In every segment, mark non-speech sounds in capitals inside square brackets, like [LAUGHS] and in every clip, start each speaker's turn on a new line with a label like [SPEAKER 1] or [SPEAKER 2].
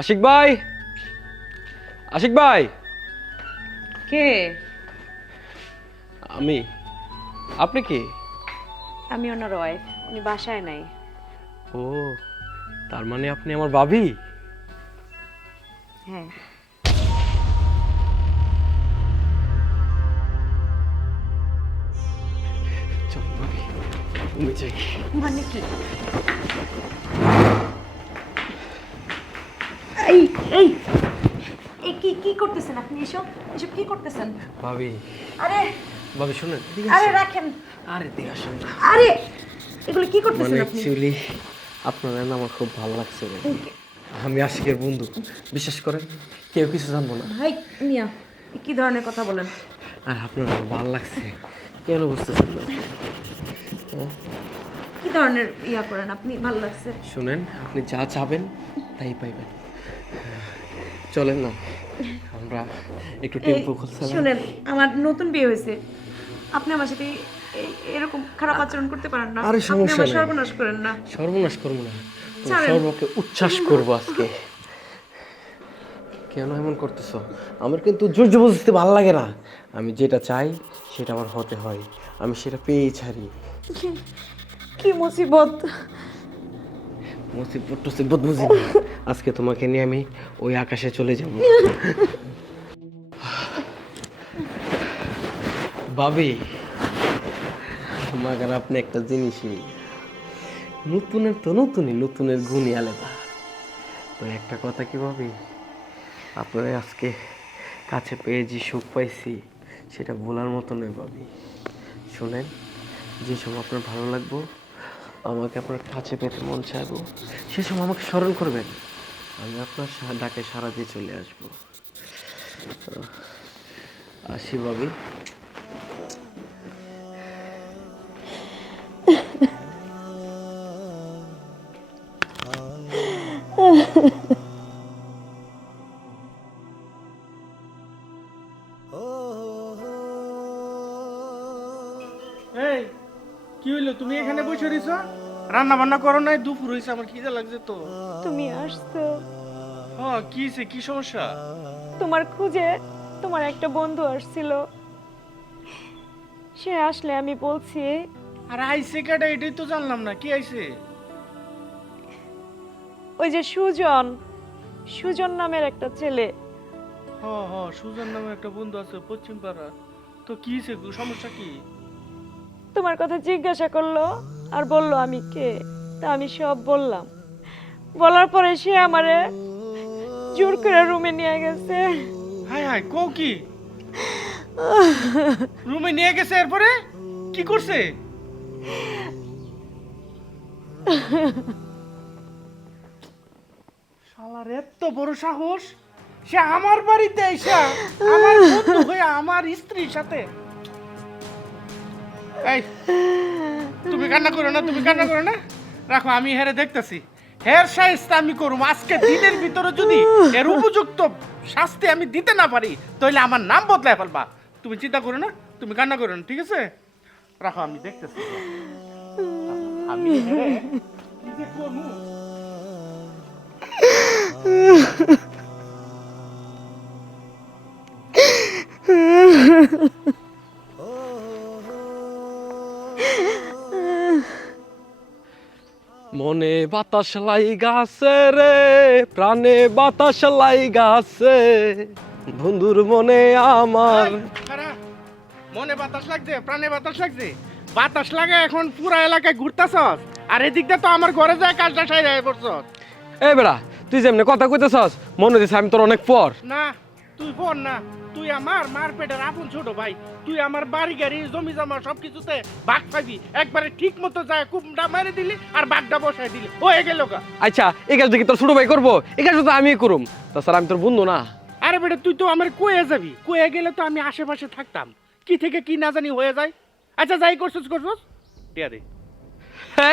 [SPEAKER 1] আশিক ভাই? আশিক ভাই?
[SPEAKER 2] কে?
[SPEAKER 1] আমি। আপনি কি?
[SPEAKER 2] আমি ওনার ওয়াইফ উনি বাসায় নাই।
[SPEAKER 1] ও তার মানে আপনি আমার ভাবি?
[SPEAKER 2] হ্যাঁ।
[SPEAKER 1] চল ভাবি
[SPEAKER 2] মানে কি? এই এই। এই কি কি করতেছেন আপনি? এসব এসব কি করতেছেন?
[SPEAKER 1] ভাবি।
[SPEAKER 2] আরে
[SPEAKER 1] ভাবি শুনেন
[SPEAKER 2] আরে রাখেন।
[SPEAKER 1] আরে দিকে আসেন।
[SPEAKER 2] আরে এগুলো কি
[SPEAKER 1] মানে
[SPEAKER 2] করতেছেন আপনি?
[SPEAKER 1] অ্যাকচুয়ালি আপনার না আমার খুব ভালো লাগছে আমি আশিকের বন্ধু। বিশ্বাস করেন কেউ কিছু জানব না।
[SPEAKER 2] ভাই মিয়া কি ধরনের কথা বলেন?
[SPEAKER 1] আর আপনার ভালো লাগছে। কেন বুঝতেছেন না?
[SPEAKER 2] কি ধরনের ইয়া করেন? আপনি ভালো লাগছে?
[SPEAKER 1] শুনেন আপনি যা চাবেন তাই পাইবেন। চলেন না। আমরা একটু টেম্পো খুলছিলাম
[SPEAKER 2] শুনেন আমার নতুন বিয়ে হয়েছে। আপনি আমার সাথে এরকম খারাপ আচরণ করতে পারেন না।
[SPEAKER 1] আরে সমস্যা নেই।
[SPEAKER 2] সর্বনাশ করেন না।
[SPEAKER 1] সর্বনাশ করব না। সর্বকে উচ্ছ্বাস করব আজকে। কেন এমন করতেছো? আমার কিন্তু জোর জবরদস্তি ভালো লাগে না। আমি যেটা চাই সেটা আমার হতে হয়। আমি সেটা পেয়েই ছাড়ি।
[SPEAKER 2] কি মুসিবত।
[SPEAKER 1] মুসিবত টসিবত বুঝি না। আজকে তোমাকে নিয়ে আমি ওই আকাশে চলে যাব। ভাবি, মাগার আপনি একটা জিনিসই। নতুনের তো নতুনই, নতুনের গুণই আলাদা। তো একটা কথা কি ভাবি? আপনারা আজকে কাছে পেয়ে যে সুখ পাইছি, সেটা বলার মতো নয় ভাবি। শোনেন, যে সময় আপনার ভালো লাগবো আমাকে আপনার কাছে পেতে মন চাইব সে সময় আমাকে স্মরণ করবেন। আমি আপনার ডাকে সারা দিয়ে চলে আসব। আসি ভাবি
[SPEAKER 3] এই কি হইল? তুমি এখানে বসে রইছো? রান্না বান্না করো নাই দুপুর হইছে আমার খিদে লাগছে তো।
[SPEAKER 2] তুমি আসছো।
[SPEAKER 3] হ্যাঁ কি হইছে? কি সমস্যা?
[SPEAKER 2] তোমার খুঁজে তোমার একটা বন্ধু আসছিল। সে আসলে আমি বলছি
[SPEAKER 3] আর এটাই তো জানলাম না কি আইছে
[SPEAKER 2] ওই যে সুজন সুজন নামের একটা ছেলে।
[SPEAKER 3] হ হ সুজন নামে একটা বন্ধু আছে পশ্চিম পাড়া তো কি হইছে সমস্যা কি?
[SPEAKER 2] তোমার কথা জিজ্ঞাসা করল আর বলল আমি কে? তা আমি সব বললাম। বলার পরে সে আমারে জোর করে রুমে নিয়ে গেছে।
[SPEAKER 3] হাই হাই কও কি? রুমে নিয়ে গেছে এরপরে? কি করছে? শালার এত বড় সাহস, সে আমার বাড়িতে এসে, আমার বন্ধু হয়ে আমার স্ত্রীর সাথে এই, তুমি কান্না করো না, তুমি কান্না করো না। রাখো, আমি হেরে দেখতেছি। হের সাইজটা আমি করুম। আজকে দিনের ভিতরে যদি এর উপযুক্ত শাস্তি আমি দিতে না পারি, তাহলে আমার নাম বদলায় ফেলবা। তুমি চিন্তা করো না, তুমি কান্না করো না, ঠিক আছে? রাখো, আমি দেখতেছি। আমি করব? [LAUGHS]
[SPEAKER 1] মনে বাতাস লাই গাছে রে প্রাণে বাতাস লাই গাছে বন্ধুর মনে আমার
[SPEAKER 3] মনে বাতাস লাগছে প্রাণে বাতাস লাগছে। বাতাস লাগে এখন পুরা এলাকায় ঘুরতাছস আর এদিক দিয়ে তো আমার ঘরে যায় কাজটা সাই যায় পড়ছস।
[SPEAKER 1] এই বেড়া তুই যেমনি কথা কইতেছস মনে দিস আমি তোর অনেক পর।
[SPEAKER 3] না তুই বোন না তুই আমার মার পেটের আপন ছোট ভাই তুই আমার বাড়ি গাড়ি জমি জমা সবকিছুতে ভাগ পাবি একবারে ঠিক মতো যায় কুমটা মেরে দিলি আর বাগটা বসাই দিলি। ও এ গেল গা।
[SPEAKER 1] আচ্ছা এই কাজ দেখি তোর ছোট ভাই করব? এই তো আমি করুম। তাছাড়া আমি তোর বন্ধু না।
[SPEAKER 3] আরে বেটা তুই তো আমার কয়ে যাবি। কয়ে গেলে তো আমি আশেপাশে থাকতাম। কি থেকে কি না জানি হয়ে যায়। আচ্ছা যাই করছিস করছিস। টিয়া দে।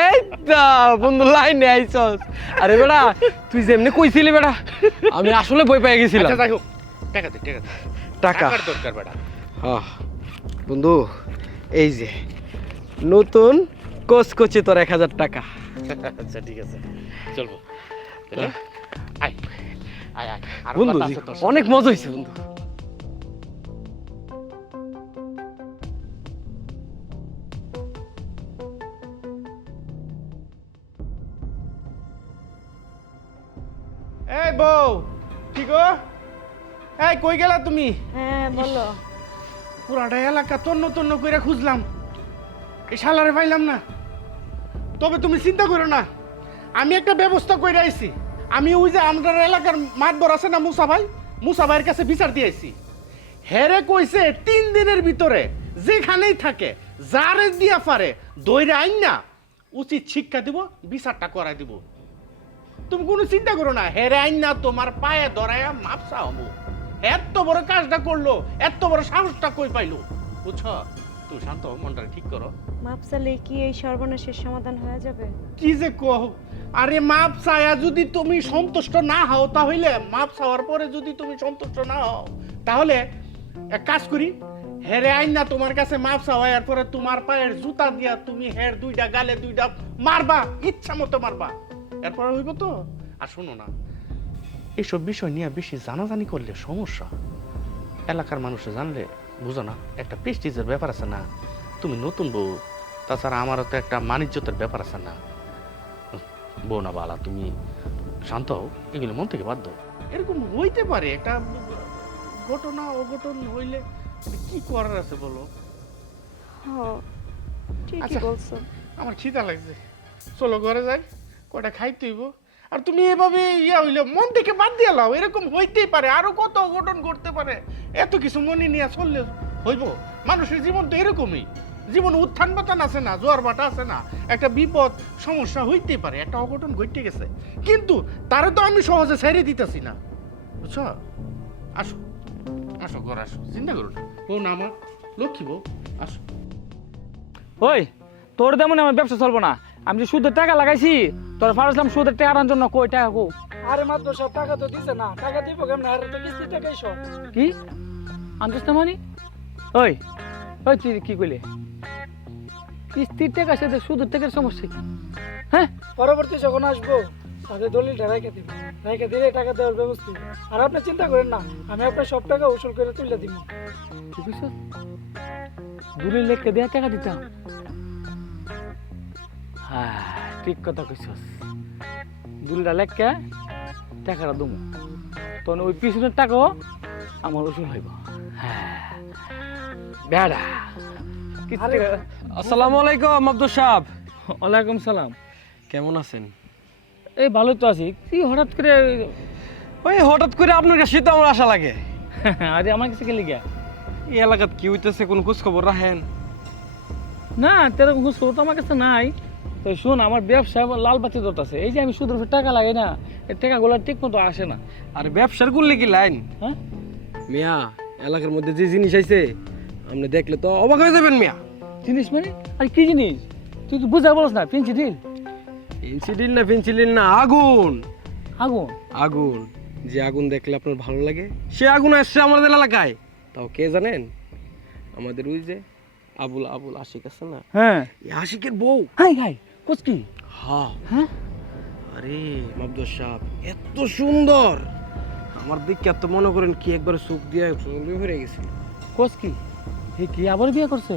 [SPEAKER 1] এই দা বন্ধু লাইনে আইছস। আরে বেড়া তুই যেমনি কইছিলি বেড়া আমি আসলে বই পেয়ে গেছিলাম।
[SPEAKER 3] আচ্ছা যাই হোক। টাকা দে টাকা
[SPEAKER 1] টাকা।
[SPEAKER 3] দরকার বেটা।
[SPEAKER 1] আহ, বন্ধু এই যে নতুন কচকচি তোর এক হাজার টাকা।
[SPEAKER 3] আচ্ছা ঠিক আছে। চলবো। আয়। আয় আয়।
[SPEAKER 1] বন্ধু। অনেক মজা হয়েছে বন্ধু।
[SPEAKER 3] কি গো? এই কই গেলা তুমি?
[SPEAKER 2] হ্যাঁ বলো।
[SPEAKER 3] পুরাটা এলাকা তন্ন তন্ন করে খুঁজলাম। এই শালারে পাইলাম না। তবে তুমি চিন্তা করো না। আমি একটা ব্যবস্থা করে আইছি। আমি ওই যে আমাদের এলাকার মাতবর আছে না মুসা ভাই? মুসা ভাইয়ের কাছে বিচার দিয়ে আইছি। হেরে কইছে তিন দিনের ভিতরে যেখানেই থাকে যারে দিয়া পারে দইরে আইন না উচিত শিক্ষা দিব বিচারটা করাই দিব। তুমি কোনো চিন্তা করো না। হেরে আইন না তোমার পায়ে ধরায়া মাপসা হব এত বড় কাজটা করল এত বড় সাহসটা কই পাইলো? বুঝছ? তুই শান্ত হও, মনটা ঠিক করো।
[SPEAKER 2] মাপসালে কি এই সর্বনাশের সমাধান হয়ে যাবে?
[SPEAKER 3] কি যে কহ আরে মাপ চায়া যদি তুমি সন্তুষ্ট না হও তাহলে মাপ চাওয়ার পরে যদি তুমি সন্তুষ্ট না হও তাহলে এক কাজ করি হেরে আইন না তোমার কাছে মাপ চাওয়া এরপরে তোমার পায়ের জুতা দিয়া তুমি হের দুইটা গালে দুইটা মারবা ইচ্ছা মতো মারবা। এরপর হইব তো? আর শোনো না এইসব বিষয় নিয়ে বেশি জানাজানি করলে সমস্যা। এলাকার মানুষে জানলে বুঝো না একটা প্রেস্টিজের ব্যাপার আছে না। তুমি নতুন বউ তাছাড়া আমারও তো একটা মানিজ্যতের ব্যাপার আছে না। বউ না বালা তুমি শান্ত হও এগুলো মন থেকে বাদ দাও। এরকম হইতে পারে একটা ঘটনা অঘটন হইলে কি করার আছে বলো?
[SPEAKER 2] হ্যাঁ ঠিকই
[SPEAKER 3] আচ্ছা।
[SPEAKER 2] বলছো।
[SPEAKER 3] আমার খিদা লাগছে। চলো ঘরে যাই কটা খাইতে হইব? আর তুমি এভাবে ইয়া হইলে, মন থেকে বাদ দিয়ে লাও, এরকম হইতেই পারে, আরও কত অঘটন ঘটতে পারে। এত কিছু মনে নিয়ে চললে হইব। মানুষের জীবন তো এরকমই। জীবন উত্থান পাতান আছে না, জোয়ার বাটা আছে না, একটা বিপদ, সমস্যা হইতেই পারে, একটা অঘটন ঘটতে গেছে। কিন্তু তারে তো আমি সহজে ছেড়ে দিতেছি না। বুঝছ? আসো আসো ঘর আসো, চিন্তা করো না। বউ না আমার, লক্ষ্মী বউ, আসো।
[SPEAKER 4] ওই, তোর তেমন আমার ব্যবসা চলবো না। আমি যে সুদের টাকা লাগাইছি তোর ফারসলাম সুদের টাকা আনার জন্য কই টাকা কো?
[SPEAKER 5] আরে মাত্র সব টাকা তো দিছে না টাকা দিব কেমন? আরে তো কিস্তি টাকাই সব।
[SPEAKER 4] কি? আনছিস না মানে? ওই ওই তুই কি কইলে? কিস্তির টাকা সাথে সুদের টাকার সমস্যা কি? হ্যাঁ?
[SPEAKER 5] পরবর্তী যখন আসব তাদের দলিলটা রেখে দিব। রেখে দিলে টাকা দেওয়ার ব্যবস্থা। আর আপনি চিন্তা করেন না আমি আপনার সব টাকা উসুল করে তুলে দিব।
[SPEAKER 4] কি কইছ? দূরে লেখকে দেয়া টাকা দিতাম? হ্যাঁ ঠিক কথা কইছস। দুলটা লেখকে টাকাটা দমু। তখন ওই পিছনের টাকাও আমার ওষুধ হইব। হ্যাঁ বেড়া
[SPEAKER 1] আসসালামু আলাইকুম আব্দুল সাহেব।
[SPEAKER 4] ওয়ালাইকুম সালাম।
[SPEAKER 1] কেমন আছেন?
[SPEAKER 4] এই ভালো তো আছি। কি হঠাৎ করে
[SPEAKER 1] ওই হঠাৎ করে আপনার কাছে তো আমার আশা লাগে। [LAUGHS]
[SPEAKER 4] আরে আমার কাছে গেলে গিয়া
[SPEAKER 1] এই এলাকাত কি হইতেছে কোন খোঁজ খবর রাখেন?
[SPEAKER 4] না তেরকম খোঁজ খবর তো আমার কাছে নাই। তো শোন আমার ব্যবসা লাল বাতি দত আছে এই যে আমি সুদের উপর টাকা লাগে না এই টাকাগুলো ঠিক মতো আসে না।
[SPEAKER 1] আর ব্যবসার করলে কি লাইন?
[SPEAKER 4] হ্যাঁ?
[SPEAKER 1] মিয়া এলাকার মধ্যে যে জিনিস আইছে আপনি দেখলে তো অবাক হয়ে যাবেন মিয়া।
[SPEAKER 4] জিনিস মানে? আর কি জিনিস? তুই তো বুঝা বলস না পেন্সিল
[SPEAKER 1] ইনসিডিল না পেন্সিলিন না আগুন।
[SPEAKER 4] আগুন?
[SPEAKER 1] আগুন। যে আগুন দেখলে আপনার ভালো লাগে সে আগুন আসছে আমাদের এলাকায়। তাও কে জানেন? আমাদের ওই যে আবুল আবুল আশিক আছে না?
[SPEAKER 4] হ্যাঁ।
[SPEAKER 1] এই আশিকের বউ।
[SPEAKER 4] High high. কোচ কি
[SPEAKER 1] হ্যাঁ।
[SPEAKER 4] হ্যাঁ?
[SPEAKER 1] আরে মাবদুর সাহেব এত সুন্দর। আমার দিকে এত মনে করেন কি একবার চোখ দিয়ে হয়ে গেছে।
[SPEAKER 4] কোচ কি হে কি আবার বিয়ে করছে?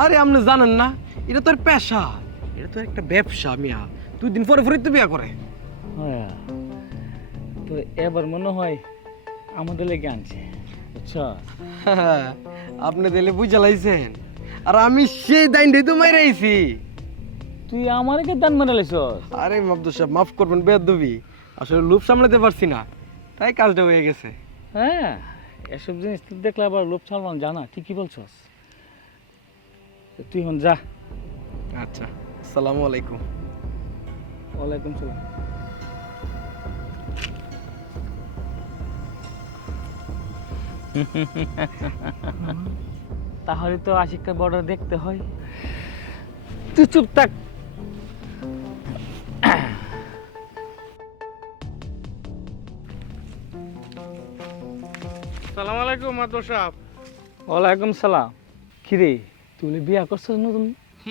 [SPEAKER 1] আরে আপনি জানেন না এটা তো পেশা। এটা তো একটা ব্যবসা মিয়া। দুই দিন পরে পরে তো বিয়া করে।
[SPEAKER 4] হ্যাঁ। তো এবার মনে হয় আমাদের লেগে আনছে। আচ্ছা।
[SPEAKER 1] আপনি দিলে বুঝা লাইছেন। আর আমি সেই দাইন তো মাইরে
[SPEAKER 4] তুই আমারকে দান মেরে লাইছস
[SPEAKER 1] আরে মাবদুর সাহেব মাফ করবেন বেদবি আসলে লোভ সামলাতে পারছি না। তাই কাজটা হয়ে গেছে।
[SPEAKER 4] হ্যাঁ এসব জিনিস তুই দেখলে আবার লোভ ছাড়বান জানা ঠিকই বলছস। তো তুই হন যা।
[SPEAKER 1] আচ্ছা আসসালামু আলাইকুম।
[SPEAKER 4] ওয়ালাইকুম সালাম। তাহলে তো আশিকটা বড় দেখতে হয়। তুই চুপ থাক।
[SPEAKER 3] আলাইকুম সাহেব
[SPEAKER 4] ওয়ালাইকুম সালাম। কিরে বলে বিয়া করছিস নতুন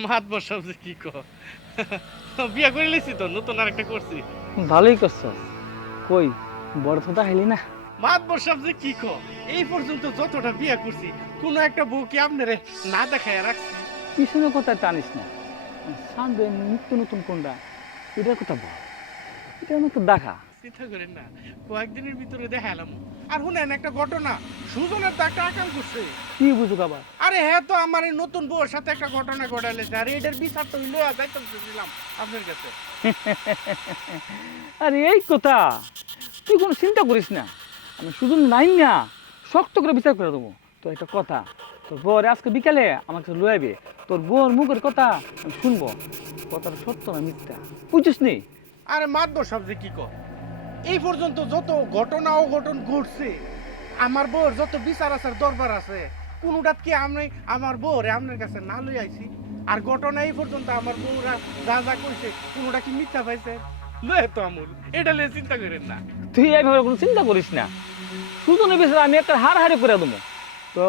[SPEAKER 3] মাদবর সাহেব যে কি কো বিয়া করে লিছি তো নতুন আরেকটা করছি।
[SPEAKER 4] ভালোই করছিস। কই বড় তো না?
[SPEAKER 3] সাহেব যে কি কো এই পর্যন্ত যতটা বিয়ে করছি কোনো একটা বউকে আপনারে না দেখায় রাখছি?
[SPEAKER 4] পিছনে কথা টানিস না। সামনে নিত্য নতুন কোনটা এটার কথা বল। এটা আমাকে দেখা।
[SPEAKER 3] চিন্তা করেন না। কয়েকদিনের ভিতরে দেখালাম আর শুনেন একটা ঘটনা। সুজনের তো একটা আকাম করছে।
[SPEAKER 4] কি বুঝুক আবার?
[SPEAKER 3] আরে হ্যাঁ তো আমার এই নতুন বউর সাথে একটা ঘটনা ঘটালেছে আর এটার বিচার তো হইল যাইতাম দিলাম আপনার কাছে। [LAUGHS]
[SPEAKER 4] আরে এই কথা তুই কোনো চিন্তা করিস না। আমি শুধু নাই না শক্ত করে বিচার করে দেবো। তো একটা কথা তোর বর আজকে বিকালে আমার কাছে লয়াবে তোর বউর মুখের কথা আমি শুনব। কথাটা সত্য না মিথ্যা? বুঝছিস নি?
[SPEAKER 3] আরে মাতবর সাহেব যে কি কর এই পর্যন্ত যত ঘটনা ও ঘটন ঘটছে আমার বউর যত বিচার আচার দরবার আছে কোনোটাত কি আমি আমার বউরে আপনার কাছে না লই আইছি? আর ঘটনা এই পর্যন্ত আমার বউরা যা যা কইছে কোনোটা কি মিথ্যা পাইছে? লয়ে তো আমুল এটা লয়ে চিন্তা করেন না।
[SPEAKER 4] তুই এইভাবে কোনো চিন্তা করিস না। শুধু নেবে আমি একটা হার হারে করে দেবো। তো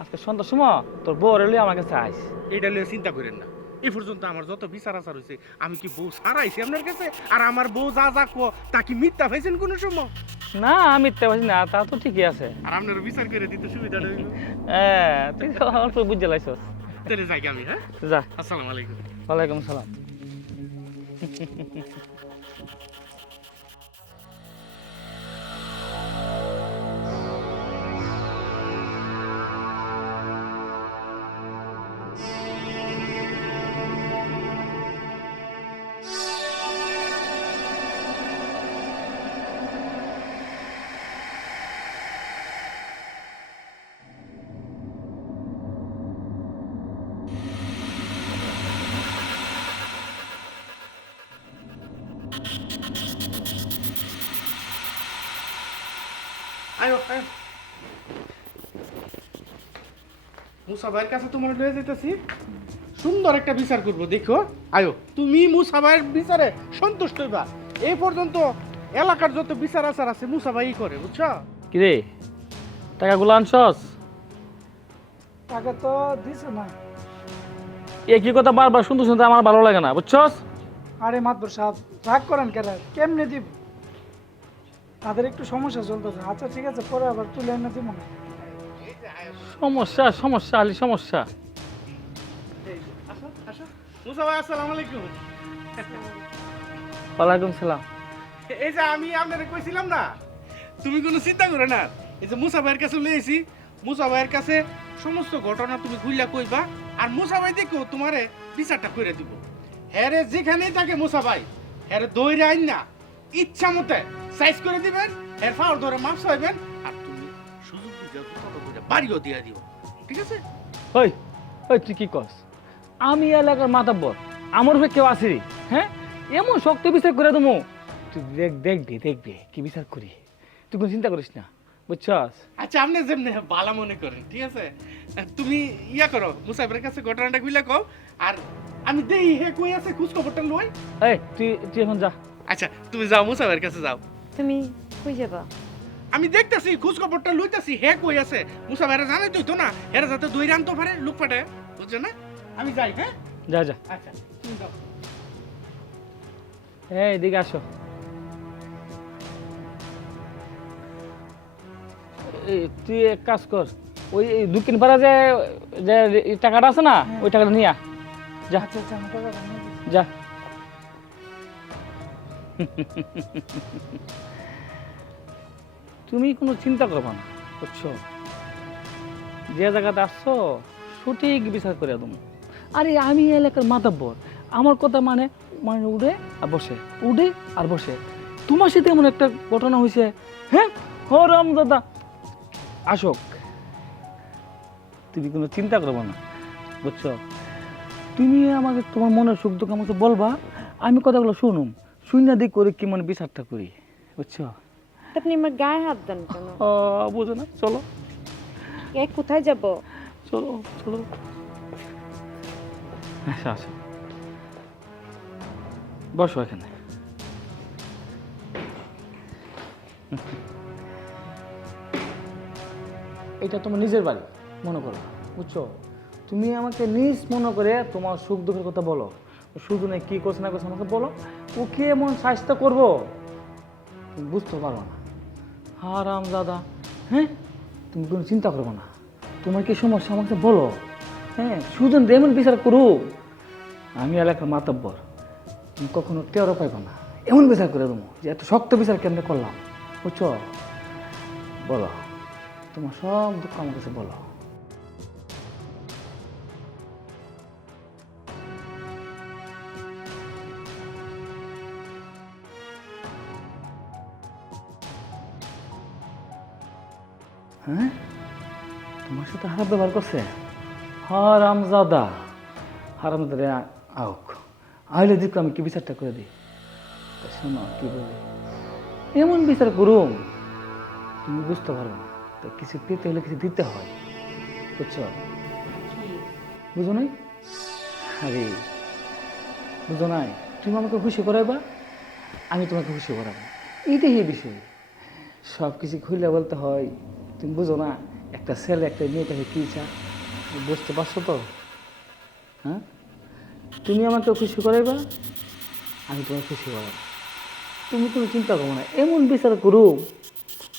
[SPEAKER 4] আজকে সন্ধ্যার সময় তোর বউর এলে আমার কাছে আইস।
[SPEAKER 3] এটা লয়ে চিন্তা করেন না। এই পর্যন্ত আমার যত বিচার আচার হয়েছে আমি কি বউ সারাইছি আপনার কাছে? আর আমার বউ যা যা কো তা কি মিথ্যা পাইছেন কোনো সময়?
[SPEAKER 4] না মিথ্যা পাচ্ছি না তা তো ঠিকই আছে।
[SPEAKER 3] আর আপনার বিচার করে দিতে সুবিধা হইল
[SPEAKER 4] হ্যাঁ তুই তো অল্প বুঝতে লাইছস।
[SPEAKER 3] তাহলে যাই আমি হ্যাঁ?
[SPEAKER 4] যা।
[SPEAKER 3] আসসালামু আলাইকুম।
[SPEAKER 4] ওয়ালাইকুম সালাম।
[SPEAKER 3] আয়ো আয়ো। মুসাভাইয়ের কাছে তোমার লয়ে যেতেছি সুন্দর একটা বিচার করব দেখো। আয়ো তুমি মুসা ভাইয়ের বিচারে সন্তুষ্ট হইবা। এই পর্যন্ত এলাকার যত বিচার আচার আছে মুসা ভাই করে বুঝছ?
[SPEAKER 4] কি কিরে টাকাগুলো আনছস?
[SPEAKER 5] টাকা তো দিছে না।
[SPEAKER 4] একই কথা বারবার শুনতে শুনতে আমার ভালো লাগে না বুঝছস?
[SPEAKER 5] আরে মাতবর সাহেব রাগ করেন কেন? কেমনে দিব? তাদের একটু সমস্যা চলতেছে। আচ্ছা ঠিক আছে পরে আবার তুলে এনে দিব না।
[SPEAKER 4] সমস্যা সমস্যা আলি সমস্যা।
[SPEAKER 3] মুসা ভাই আসসালামু আলাইকুম।
[SPEAKER 4] ওয়ালাইকুম সালাম।
[SPEAKER 3] এই যে আমি আপনারে কইছিলাম না তুমি কোনো চিন্তা করে না। এই যে মুসা ভাইয়ের কাছে লইছি মুসা ভাইয়ের কাছে সমস্ত ঘটনা তুমি খুইলা কইবা আর মুসা ভাই দেখো তোমারে বিচারটা করে দিব। হ্যারে যেখানেই থাকে মুসা ভাই হ্যারে দইরে আইন না ইচ্ছা মতে সাইজ করে দিবেন এর ফাওয়ার ধরে মাপ চাইবেন আর তুমি সুযোগ বুঝে দুটো করে বাড়িও দিয়ে দিও। ঠিক আছে?
[SPEAKER 4] ওই ওই তুই কি কস? আমি এলাকার মাতাব্বর আমার উপরে কেউ আসিরি হ্যাঁ? এমন শক্ত বিচার করে দেবো। তুই দেখ দেখবি দেখবি কি বিচার করি। তুই কোনো চিন্তা করিস না বুঝছস?
[SPEAKER 3] আচ্ছা আপনি যেমনি বালা মনে করেন ঠিক আছে? তুমি ইয়া করো মুসাফের কাছে ঘটনাটা খুইলা কও আর আমি দেই হে কই আছে খোঁজ খবরটা লই।
[SPEAKER 4] এই তুই তুই এখন যা।
[SPEAKER 3] আচ্ছা তুমি যাও মুসাফের কাছে যাও।
[SPEAKER 2] তুমি কই যাবা?
[SPEAKER 3] আমি দেখতাছি খোঁজ খবরটা লইতাছি হে কই আছে? মুসাফের জানাই তুই তো না? এরা যাতে দুই দই আনতে পারে লোক পাঠায় বুঝছ না? আমি যাই হ্যাঁ?
[SPEAKER 4] যা যা।
[SPEAKER 3] আচ্ছা তুমি যাও।
[SPEAKER 4] এই এদিকে আসো। এই তুই এক কাজ কর ওই এই দক্ষিণ পাড়া যে যে টাকাটা আছে না ওই টাকাটা নিয়ে। যা।
[SPEAKER 5] আচ্ছা আচ্ছা আমি টাকা নিয়ে
[SPEAKER 4] যা। তুমি কোনো চিন্তা করবে না। বুঝছ? যে জায়গাতে আসছো, সঠিক বিচার করে দেবো আরে আমি এলাকার মাতাব্বর। আমার কথা মানে মানে উঠে আর বসে। উঠে আর বসে। তোমার সাথে এমন একটা ঘটনা হয়েছে হ্যাঁ? ও রাম দাদা আসক তুমি কোনো চিন্তা করবে না, বুঝছ? তুমি আমাকে তোমার মনের সুখ দুঃখ আমাকে বলবা, আমি কথাগুলো শুনুম। শূন্য দিক করে কি মনে বিচারটা করি, বুঝছ?
[SPEAKER 2] আপনি আমার গায়ে হাত দেন কেন?
[SPEAKER 4] ও বুঝো না চলো।
[SPEAKER 2] এ কোথায় যাব?
[SPEAKER 4] চলো চলো। আচ্ছা আচ্ছা। বসো এখানে। এটা তোমার নিজের বাড়ি মনে করো বুঝছ? তুমি আমাকে নিজ মনে করে তোমার সুখ দুঃখের কথা বলো। শুধু না কি করছে না করছে আমাকে বলো। ও কি এমন স্বাস্থ্য করব? বুঝতে পারো না। হারাম দাদা হ্যাঁ? তুমি কোনো চিন্তা করব না। তোমার কি সমস্যা আমাকে বলো? হ্যাঁ সুজন এমন বিচার করু আমি এলাকার মাতব্বর। তুমি কখনো তেরো পাইব না। এমন বিচার করে দেবো যে এত শক্ত বিচার কেমনে করলাম? বুঝছ? বলো। তোমার সব দুঃখ আমার কাছে বলো। হ্যাঁ? তোমার সাথে খারাপ ব্যবহার করছে? হারামজাদা। হারামজাদা আউক। আইলে দিক আমি কি বিচারটা করে দিই। শোনো কি বলি? এমন বিচার করুম তুমি বুঝতে পারবে না। তো কিছু পেতে হলে কিছু দিতে হয়। বুঝছ? বুঝো নাই? আরে বুঝো নাই? তুমি আমাকে খুশি করাইবা? আমি তোমাকে খুশি করাবো। এইটাই এই বিষয়। সব কিছু খুলে বলতে হয়। তুমি বুঝো না, একটা ছেলে, একটা মেয়েটাকে কী চা বুঝতে পারছ তো? হ্যাঁ? তুমি আমাকে খুশি করাইবা, আমি তোমাকে খুশি করাবো। তুমি কোনো চিন্তা করব না, এমন বিচার করু।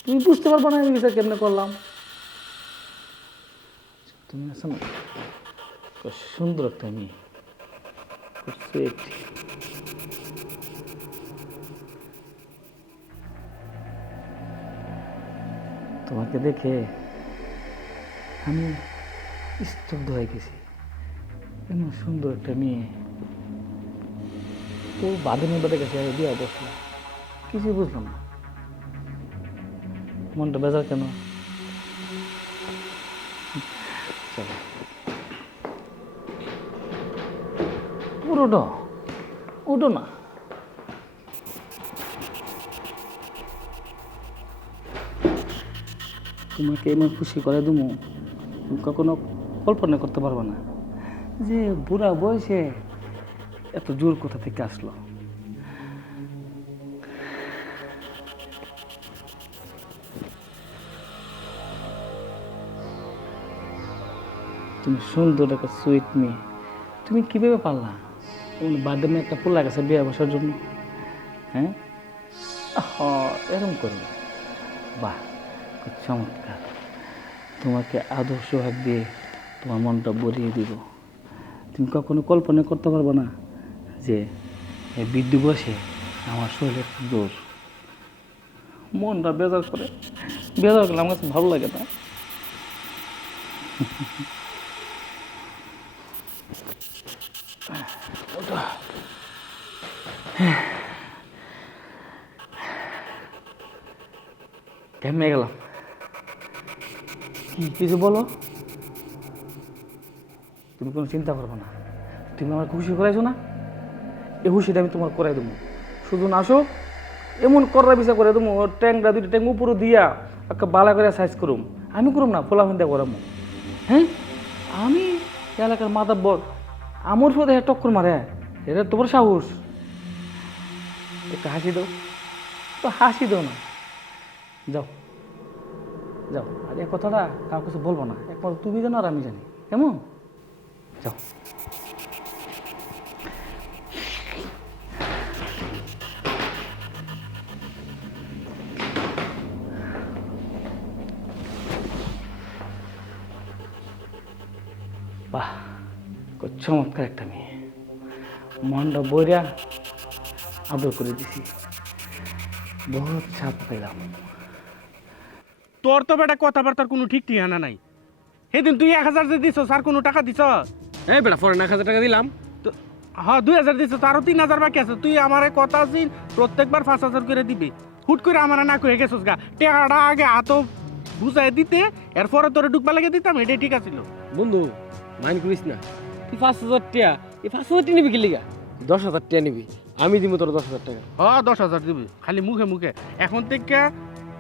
[SPEAKER 4] তুমি বুঝতে পারব না আমি বিচার কেমনে করলাম। তুমি আছো না? সুন্দর একটা মেয়ে। তোমাকে দেখে আমি স্তব্ধ হয়ে গেছি। এমন সুন্দর একটা মেয়ে। তো বাঁধনের বাড়ির কাছে বিয়ে বসলাম কিছুই বুঝলাম না। মনটা বেজার কেন? চলো। পুরোটা ওটো না। তোমাকে এমন খুশি করে দেবো তুমি কখনো কল্পনা করতে পারব না যে বুড়া বয়সে এত জোর কোথা থেকে আসলো। তুমি সুন্দর একটা সুইট মেয়ে। তুমি কীভাবে পারলা? বার্থডে মেয়ে একটা পোলা গেছে বিয়ে বসার জন্য। হ্যাঁ? এরকম করো না। বাহ। চমৎকার। তোমাকে আদর্শ হাত দিয়ে তোমার মনটা ভরিয়ে দিব। তুমি কখনো কল্পনা করতে পারব না যে এই বিদ্যুৎ বসে আমার শরীরে জোর মনটা বেজার করে। বেজার করলে আমার কাছে ভালো লাগে না। কেমনে গেলাম? কিছু বলো। তুমি কোনো চিন্তা করবে না। তুমি আমার খুশি করাইছো না? এ খুশিটা আমি তোমার করাই দেবো। শুধু আসো, এমন কর্রা বিষা করে দেবো ট্যাংটা দুইটা ট্যাং উপরে দিয়া একটা বালা করে সাইজ করুম। আমি করুম না, ফোলা ফিন্দা করামো। হ্যাঁ? আমি এলাকার মাতাব্বর আমার সাথে হ্যাঁ টক্কর মারে, এটা তোমার সাহস। একটা হাসি দাও। তো হাসি দাও না। যাও। যাও। আর এ কথাটা কাউ কিছু বলব না। একমাত্র তুমি জানো আর আমি জানি। কেমন? যাও। বাহ চমৎকার একটা মেয়ে। মনটা বইরা আদর করে দিছি। বহুত ছাপ পেলাম।
[SPEAKER 3] তোর তো বেটা কথাবার্তার কোনো ঠিক ঠিকানা নাই। সেদিন তুই এক হাজার যে দিছ আর কোনো টাকা দিছ?
[SPEAKER 1] এই বেটা ফরেন এক হাজার টাকা দিলাম।
[SPEAKER 3] তো হ্যাঁ দুই হাজার দিছ আরও তিন হাজার বাকি আছে। তুই আমার কথা আছিস প্রত্যেকবার পাঁচ হাজার করে দিবি। হুট করে আমার না কয়ে গেছিস গা। টাকাটা আগে হাত বুঝাই দিতে এরপরে তোরে ঢুকবা লাগে দিতাম এটাই ঠিক আছিল।
[SPEAKER 1] বন্ধু মাইন্ড করিস না। তুই পাঁচ হাজার টাকা এই পাঁচ হাজার টাকা নিবি কি লিগা? দশ হাজার টাকা নিবি। আমি দিব তোর দশ হাজার টাকা।
[SPEAKER 3] হ্যাঁ দশ হাজার দিবি। খালি মুখে মুখে। এখন থেকে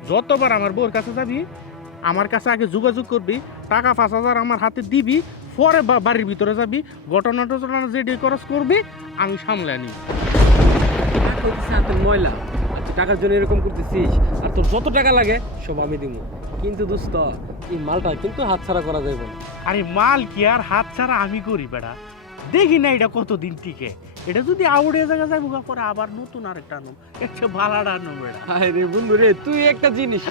[SPEAKER 3] যতবার আমার বউর কাছে যাবি আমার কাছে আগে যোগাযোগ করবি টাকা পাঁচ হাজার আমার হাতে দিবি পরে বা- বাড়ির ভিতরে যাবি ঘটনা টটনা যে খরচ করবি আমি সামলে আনি।
[SPEAKER 1] ময়লা। টাকার জন্য এরকম করতেছিস আর তোর যত টাকা লাগে সব আমি দিব কিন্তু দোস্ত এই মালটা কিন্তু হাতছাড়া করা যাবে না।
[SPEAKER 3] আরে মাল কি আর হাত ছাড়া আমি করি বেড়া? দেখি না এটা কতদিন টিকে। এটা যদি আউড়ে জায়গা যাইব পরে আবার নতুন আরেকটা আনো একটা ভাড়াটা আনো বেড়া
[SPEAKER 1] আরে বন্ধু রে তুই একটা জিনিস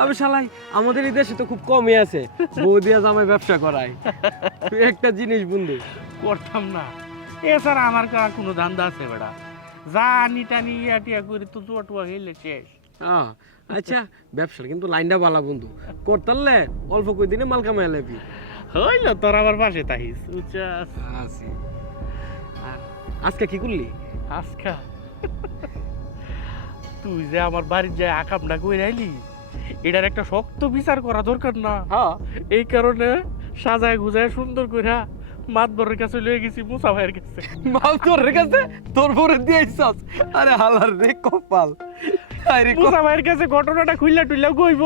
[SPEAKER 1] আমি শালাই আমাদের এই দেশে তো খুব কমই আছে। বউ দিয়া জামাই ব্যবসা করায়। তুই একটা জিনিস বন্ধু।
[SPEAKER 3] করতাম না। এছাড়া আমার কার কোনো ধান্দা আছে বেড়া। যা আনি টানি ইয়া টিয়া করে তো জুয়া টুয়া খেলে শেষ।
[SPEAKER 1] হ্যাঁ আচ্ছা ব্যবসার কিন্তু লাইনটা বালা বন্ধু। করতারলে অল্প কই দিনে মাল কামাই লেবি
[SPEAKER 3] হইল তোর আবার পাশে তাহিস উচ্চাস।
[SPEAKER 1] আছি। আর আজকে কি করলি?
[SPEAKER 3] আজকা? তুই যে আমার বাড়ির যে আকামটা কই আইলি এটার একটা শক্ত বিচার করা দরকার না।
[SPEAKER 1] হ্যাঁ।
[SPEAKER 3] এই কারণে সাজায় গুজায় সুন্দর কইরা মাতবরের কাছে লয়ে গেছি মুসা ভাইয়ের কাছে।
[SPEAKER 1] কাছে? তোর পরে দিয়েছস? আরে হালার রে কপাল। আরে।
[SPEAKER 3] মুসা ভাইয়ের কাছে ঘটনাটা খুললা টুইলা কইব।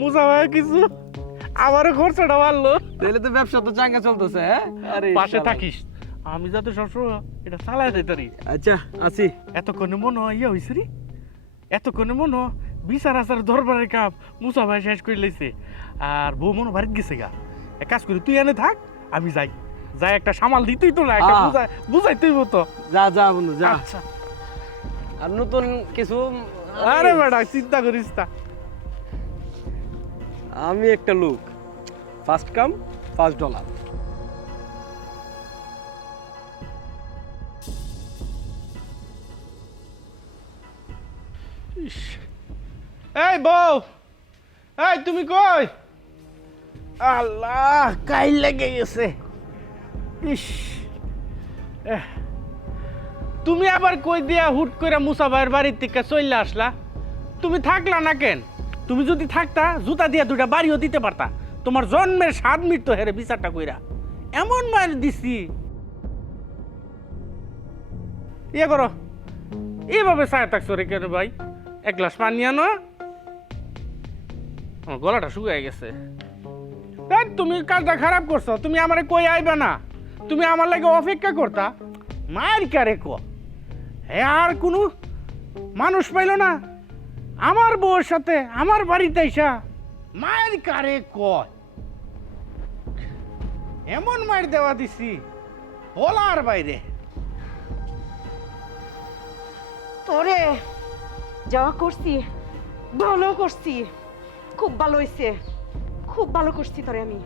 [SPEAKER 3] মুসা ভাই কিছু আমারও খরচাটা মারলো
[SPEAKER 1] তাহলে তো ব্যবসা তো চাঙ্গা চলতেছে হ্যাঁ? আরে
[SPEAKER 3] পাশে থাকিস। আমি যাতে সবসময় এটা চালাই দিতারি
[SPEAKER 1] আচ্ছা আছি
[SPEAKER 3] এতক্ষণে মনে হয় ইয়ে হয়েছে রে। এতক্ষণে মনে হয় বিচার আচার দরবারের কাপ মুসা ভাই শেষ করে লেছে আর বউ মনে বাড়িতে গেছে গা। এক কাজ করি তুই এনে থাক আমি যাই। যাই একটা সামাল দিতেই তো না একটা। বুঝাই বুঝাই তুই তো
[SPEAKER 1] যা যা বন্ধু যা।
[SPEAKER 3] আচ্ছা।
[SPEAKER 1] আর নতুন কিছু?
[SPEAKER 3] আরে বেটা চিন্তা করিস না।
[SPEAKER 1] আমি একটা লোক। ফার্স্ট কাম ফার্স্ট ডলার
[SPEAKER 3] এই বউ, এই তুমি কই? আল্লাহ কাই লেগে গেছে। ইস। তুমি আবার কই দিয়া হুট করে মুসা ভাইয়ের বাড়ির থেকে চলে আসলা? তুমি থাকলা না কেন? তুমি যদি থাকতা, জুতা দিয়া দুটা বাড়িও দিতে পারতা। তোমার জন্মের স্বাদ মৃত্যু হেরে বিচারটা কইরা। এমন মার দিছি। ইয়ে করো এইভাবে চায় থাকছো রে কেন ভাই? এক গ্লাস পানি আনো। গলাটা শুকিয়ে গেছে। তুমি কাজটা খারাপ করছ, তুমি আমারে কই আইবে না? তুমি আমার লাগে অপেক্ষা করতা। মার কারে ক? আর কোনো মানুষ পাইল না। আমার বউর সাথে আমার বাড়িতে আইসা মায়ের কারে কয় এমন মার দেওয়া দিছি, বলার বাইরে।
[SPEAKER 2] তোরে যা করছি, ভালো করছি। খুব ভালো হয়েছে খুব ভালো করছি তোরে আমি।